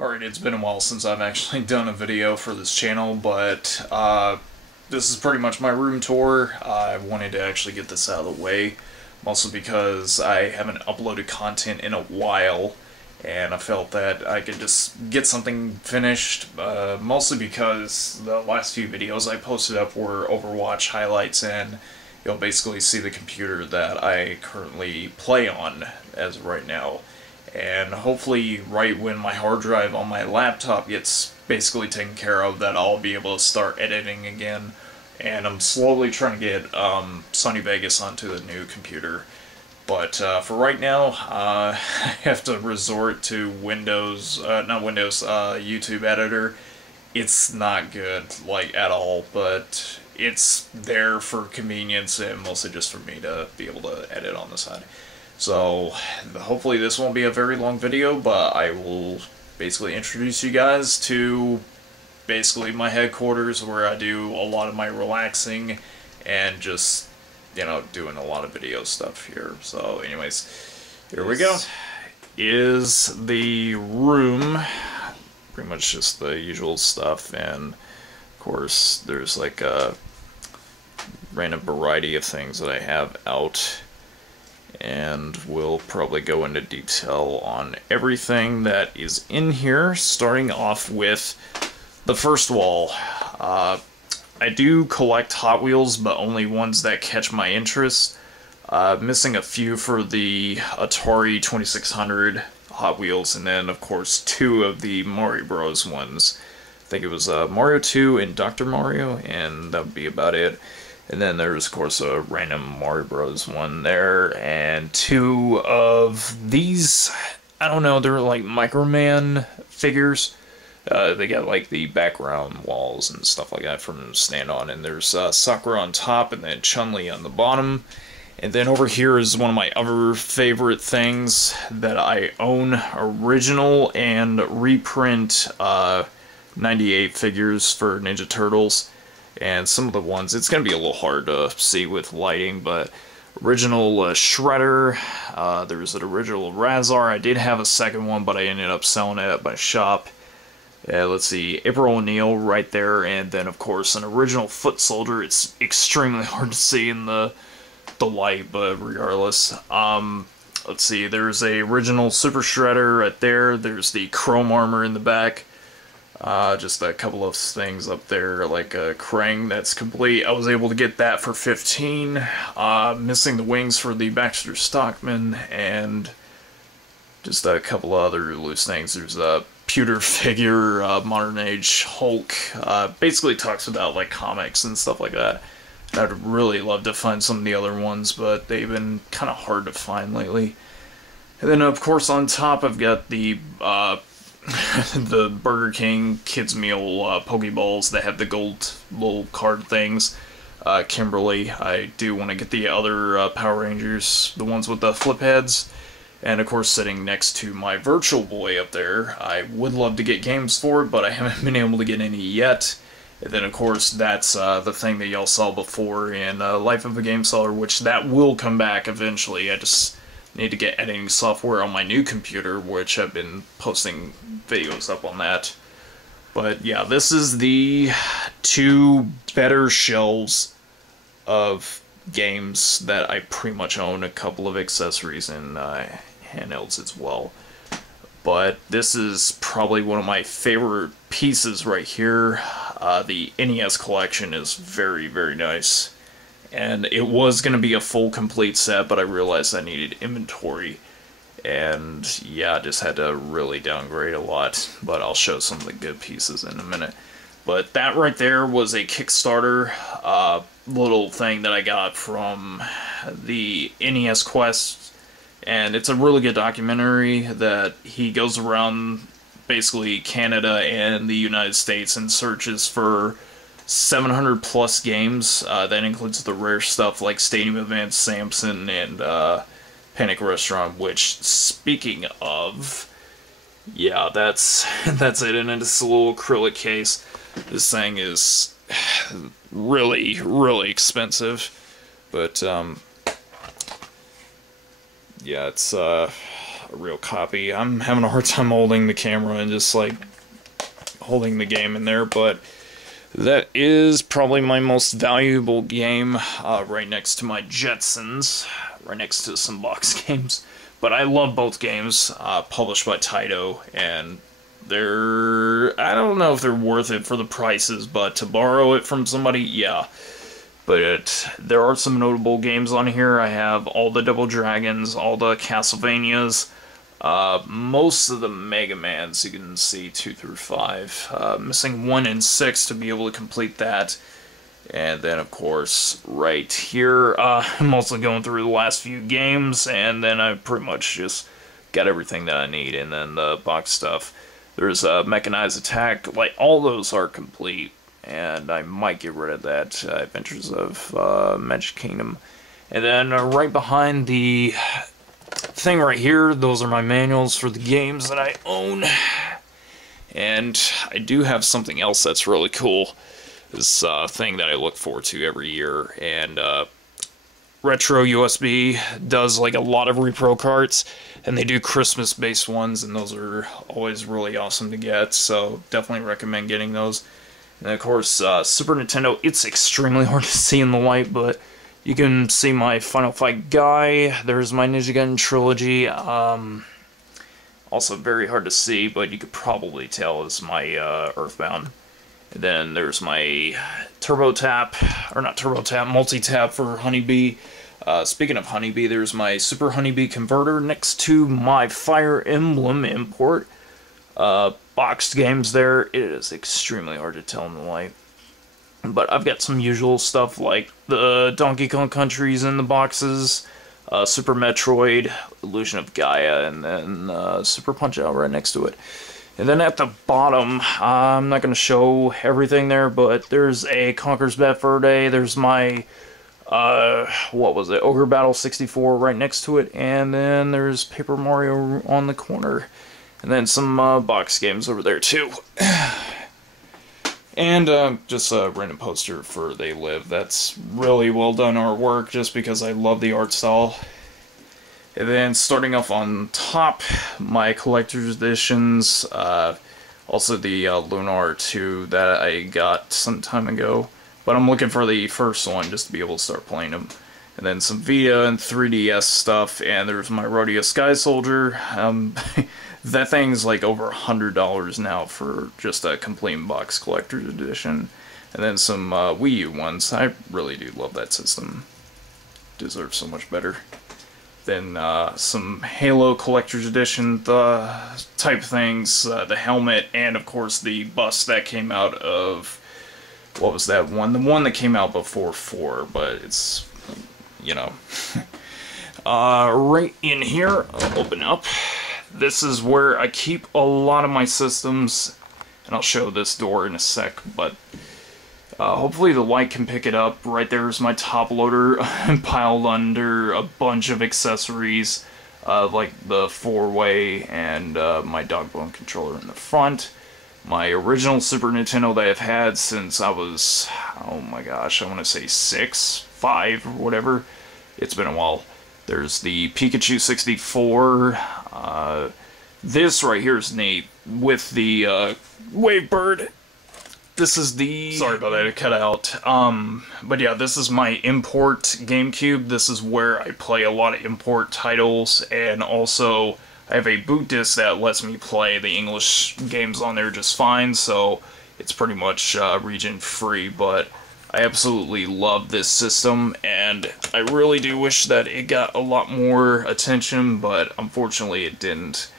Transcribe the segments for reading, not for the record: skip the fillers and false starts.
Alright, it's been a while since I've actually done a video for this channel, but this is pretty much my room tour. I wanted to actually get this out of the way, mostly because I haven't uploaded content in a while, and I felt that I could just get something finished, mostly because the last few videos I posted up were Overwatch highlights, and you'll basically see the computer that I currently play on as of right now. And hopefully right when my hard drive on my laptop gets basically taken care of, that I'll be able to start editing again. And I'm slowly trying to get Sony Vegas onto the new computer. But for right now, I have to resort to YouTube editor. It's not good, like, at all, but it's there for convenience and mostly just for me to be able to edit on the side. So, hopefully this won't be a very long video, but I will basically introduce you guys to basically my headquarters where I do a lot of my relaxing and just, you know, doing a lot of video stuff here. So anyways, here we go. Is the room, pretty much just the usual stuff, and of course there's like a random variety of things that I have out. And we'll probably go into detail on everything that is in here, starting off with the first wall. I do collect Hot Wheels, but only ones that catch my interest. Missing a few for the Atari 2600 Hot Wheels, and then of course 2 of the Mario Bros. Ones. I think it was Mario 2 and Dr. Mario, and that would be about it. And then there's, of course, a random Mario Bros. One there, and 2 of these, I don't know, they're like Microman figures. They got like the background walls and stuff like that from Stand On, and there's Sakura on top, and then Chun-Li on the bottom. And then over here is one of my other favorite things that I own, original and reprint 98 figures for Ninja Turtles. And some of the ones, it's going to be a little hard to see with lighting, but original Shredder, there's an original Razar. I did have a second one, but I ended up selling it at my shop. Let's see, April O'Neil right there, and then of course an original Foot Soldier. It's extremely hard to see in the light, but regardless. Let's see, there's a original Super Shredder right there. There's the Chrome Armor in the back. Just a couple of things up there, like a Krang that's complete. I was able to get that for 15. Missing the wings for the Baxter Stockman, and just a couple of other loose things. There's a pewter figure, modern age Hulk. Basically talks about like comics and stuff like that. I'd really love to find some of the other ones, but they've been kind of hard to find lately. And then of course on top I've got the the Burger King Kids Meal Pokeballs that have the gold little card things. Kimberly. I do want to get the other Power Rangers, the ones with the flip heads. And of course sitting next to my Virtual Boy up there, I would love to get games for it, but I haven't been able to get any yet. And then of course that's the thing that y'all saw before in Life of a Game Seller, which that will come back eventually. I just need to get editing software on my new computer, which I've been posting videos up on that. But yeah, this is the 2 better shelves of games that I pretty much own, a couple of accessories and handhelds as well. But this is probably one of my favorite pieces right here. The NES collection is very, very nice. And it was going to be a full complete set, but I realized I needed inventory. And yeah, I just had to really downgrade a lot. But I'll show some of the good pieces in a minute. But that right there was a Kickstarter little thing that I got from the NES Quest. And it's a really good documentary that he goes around basically Canada and the United States and searches for 700 plus games. That includes the rare stuff like Stadium Events, Samson, and Panic Restaurant, which, speaking of, yeah, that's it, and it's a little acrylic case. This thing is really, really expensive, but yeah, it's a real copy. I'm having a hard time holding the camera and just like holding the game in there, but that is probably my most valuable game, right next to my Jetsons, right next to some box games. But I love both games, published by Taito, and I don't know if they're worth it for the prices, but to borrow it from somebody, yeah. But there are some notable games on here. I have all the Double Dragons, all the Castlevanias, most of the Mega Mans, you can see 2 through 5. Missing 1 and 6 to be able to complete that. And then, of course, right here, I'm also going through the last few games, and then I pretty much just got everything that I need. And then the box stuff. There's Mechanized Attack, like, all those are complete. And I might get rid of that, Adventures of Magic Kingdom. And then right behind the thing right here, those are my manuals for the games that I own. And I do have something else that's really cool. This thing that I look forward to every year. And Retro USB does like a lot of repro carts. And they do Christmas-based ones, and those are always really awesome to get. So definitely recommend getting those. And of course, Super Nintendo, it's extremely hard to see in the light, but you can see my Final Fight Guy. There's my Ninja Gaiden Trilogy. Also very hard to see, but you could probably tell is my Earthbound. And then there's my Turbo Tap, or not Turbo Tap, Multi-Tap for Honeybee. Speaking of Honeybee, there's my Super Honeybee Converter next to my Fire Emblem import. Boxed games there. It is extremely hard to tell in the light. But I've got some usual stuff like the Donkey Kong Countries in the boxes, Super Metroid, Illusion of Gaia, and then Super Punch-Out right next to it. And then at the bottom, I'm not going to show everything there, but there's a Conker's Bad Fur Day, there's my, what was it, Ogre Battle 64 right next to it, and then there's Paper Mario on the corner. And then some box games over there, too. And just a random poster for They Live. That's really well done artwork, just because I love the art style. And then starting off on top, my collector's editions. Also the Lunar 2 that I got some time ago. But I'm looking for the first one, just to be able to start playing them. And then some Vita and 3DS stuff. And there's my Rodeo Sky Soldier. That thing's like over $100 now for just a complete box collector's edition. And then some Wii U ones. I really do love that system. Deserves so much better. Then some Halo collector's edition type things. The helmet, and of course the bust that came out of... What was that one? The one that came out before 4, but it's... You know. Right in here, I'll open up. This is where I keep a lot of my systems, and I'll show this door in a sec, but hopefully the light can pick it up. Right there's my top loader piled under a bunch of accessories, like the 4-way and my Dogbone controller in the front. My original Super Nintendo that I've had since I was, oh my gosh, I want to say 6, 5, or whatever. It's been a while. There's the Pikachu 64. This right here is neat with the Wavebird. This is the... Sorry about that, it cut out. But yeah, this is my import GameCube. This is where I play a lot of import titles, and also I have a boot disc that lets me play the English games on there just fine, so it's pretty much region free, but I absolutely love this system, and I really do wish that it got a lot more attention, but unfortunately it didn't.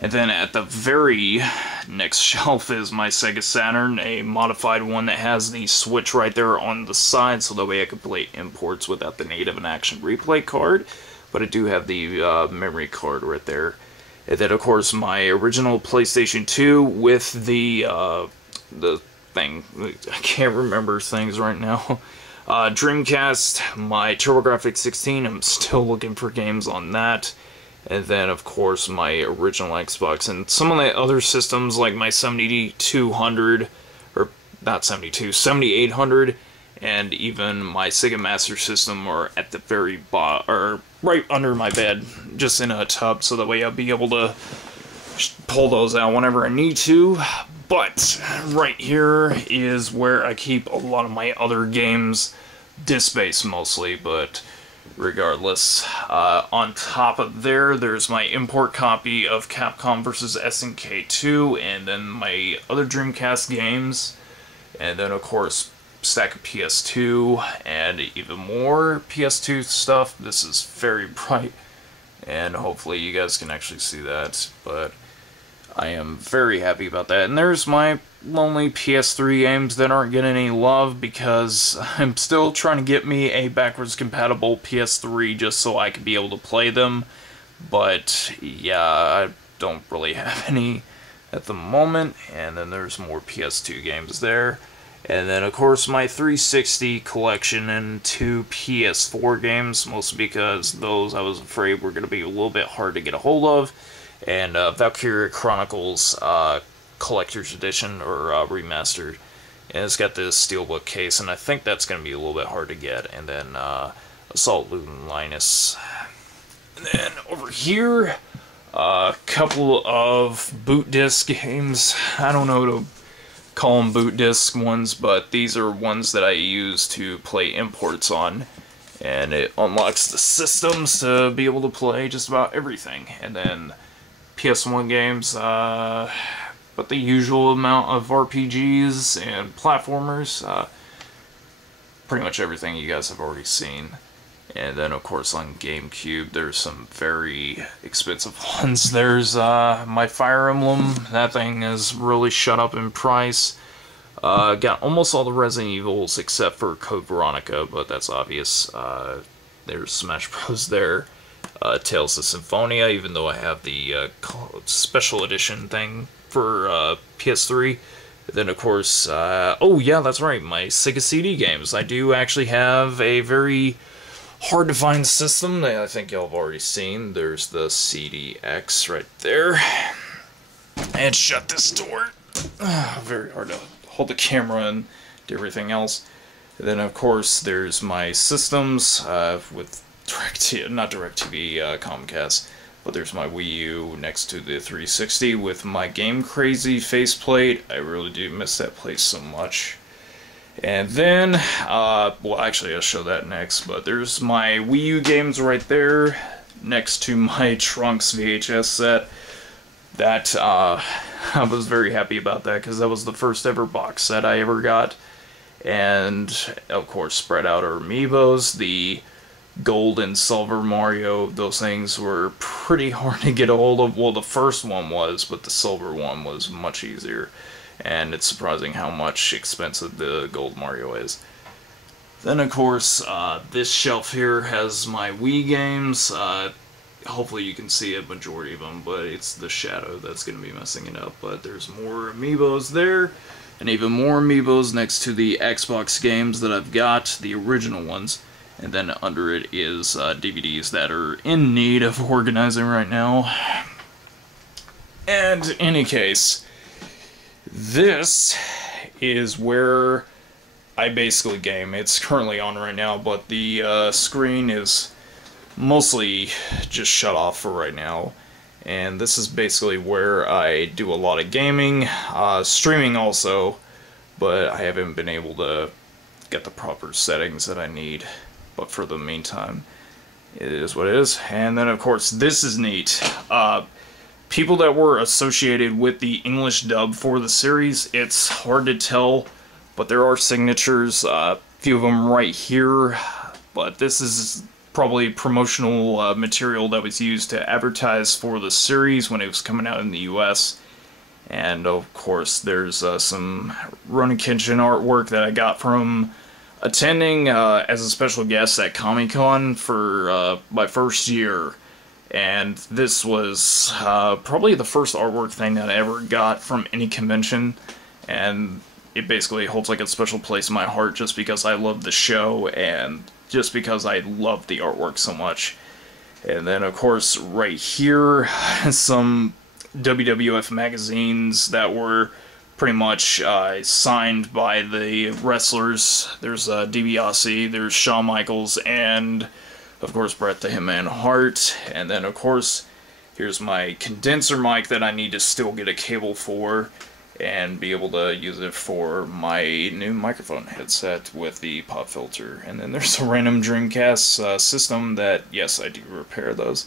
And then at the very next shelf is my Sega Saturn, a modified one that has the switch right there on the side, so that way I can play imports without the need of an action replay card. But I do have the memory card right there. And then of course my original PlayStation 2 with the thing, I can't remember things right now. Dreamcast, my TurboGrafx 16, I'm still looking for games on that. And then, of course, my original Xbox. And some of the other systems, like my 7200, or not 72, 7800, and even my Sega Master System are at the very bottom, or right under my bed, just in a tub, so that way I'll be able to pull those out whenever I need to. But right here is where I keep a lot of my other games, disc-based mostly, but regardless. On top of there's my import copy of Capcom vs. SNK 2, and then my other Dreamcast games, and then of course stack of PS2 and even more PS2 stuff. This is very bright, and hopefully you guys can actually see that, but I am very happy about that. And there's my lonely PS3 games that aren't getting any love because I'm still trying to get me a backwards compatible PS3 just so I can be able to play them. But yeah, I don't really have any at the moment. And then there's more PS2 games there. And then of course my 360 collection and 2 PS4 games, mostly because those I was afraid were going to be a little bit hard to get a hold of. And Valkyria Chronicles Collector's Edition, or Remastered. And it's got this steelbook case, and I think that's going to be a little bit hard to get. And then Assault Luton Linus. And then over here, a couple of boot disc games. I don't know to call them boot disc ones, but these are ones that I use to play imports on. And it unlocks the systems to be able to play just about everything. And then PS1 games, but the usual amount of RPGs and platformers, pretty much everything you guys have already seen. And then of course on GameCube there's some very expensive ones. There's my Fire Emblem. That thing has really shot up in price. Got almost all the Resident Evils except for Code Veronica, but that's obvious. There's Smash Bros. There. Tales of Symphonia, even though I have the special edition thing for PS3. Then, of course, oh yeah, that's right, my Sega CD games. I do actually have a very hard-to-find system that I think y'all have already seen. There's the CDX right there. And shut this door. Very hard to hold the camera and do everything else. And then, of course, there's my systems with not DirecTV, Comcast, but there's my Wii U next to the 360 with my Game Crazy faceplate. I really do miss that place so much. And then, well, actually I'll show that next, but there's my Wii U games right there next to my Trunks VHS set. That, I was very happy about that because that was the first ever box set I ever got. And, of course, spread out our amiibos. The Gold and Silver Mario, those things were pretty hard to get a hold of. Well, the first one was, but the Silver one was much easier. And it's surprising how much expensive the Gold Mario is. Then, of course, this shelf here has my Wii games. Hopefully you can see a majority of them, but it's the shadow that's going to be messing it up. But there's more amiibos there, and even more amiibos next to the Xbox games that I've got, the original ones. And then under it is DVDs that are in need of organizing right now. And in any case, this is where I basically game. It's currently on right now, but the screen is mostly just shut off for right now. And this is basically where I do a lot of gaming, streaming also, but I haven't been able to get the proper settings that I need. But for the meantime, it is what it is. And then, of course, this is neat. People that were associated with the English dub for the series, it's hard to tell, but there are signatures, a few of them right here. But this is probably promotional material that was used to advertise for the series when it was coming out in the US. And, of course, there's some Rurouni Kenshin artwork that I got from attending as a special guest at Comic-Con for my first year. And this was probably the first artwork thing that I ever got from any convention. And it basically holds like a special place in my heart just because I love the show and just because I love the artwork so much. And then, of course, right here, some WWF magazines that were pretty much signed by the wrestlers. There's DiBiase, there's Shawn Michaels, and of course, Bret the Hitman Hart, and then, of course, here's my condenser mic that I need to still get a cable for, and be able to use it for my new microphone headset with the pop filter. And then there's a random Dreamcast system that, yes, I do repair those.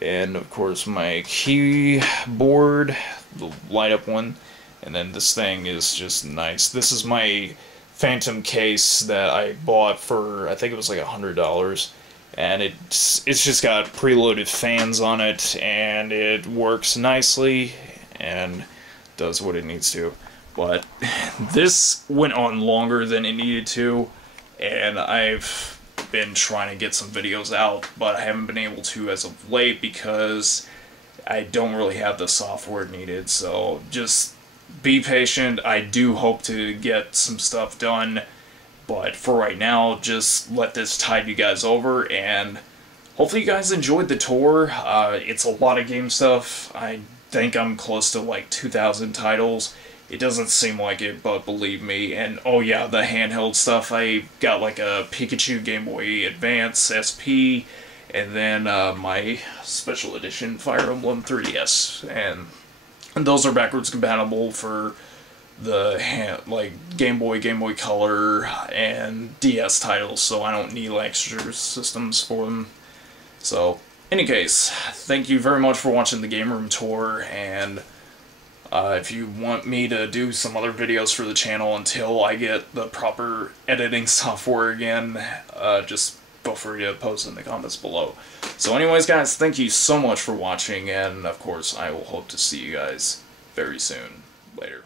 And of course my keyboard, the light up one, and then this thing is just nice. This is my Phantom case that I bought for, I think it was like $100. And it's just got preloaded fans on it, and it works nicely, and does what it needs to. But this went on longer than it needed to, and I've been trying to get some videos out, but I haven't been able to as of late because I don't really have the software needed. So just be patient. I do hope to get some stuff done, but for right now, just let this tide you guys over, and hopefully you guys enjoyed the tour. It's a lot of game stuff. I think I'm close to like 2,000 titles. It doesn't seem like it, but believe me. And oh yeah, the handheld stuff. I got like a Pikachu Game Boy Advance SP, and then my special edition Fire Emblem 3DS, and those are backwards compatible for the Game Boy Color, and DS titles, so I don't need like extra systems for them. So, any case, thank you very much for watching the Game Room tour, and if you want me to do some other videos for the channel until I get the proper editing software again, just feel free to post in the comments below. So anyways, guys, thank you so much for watching, and of course, I will hope to see you guys very soon. Later.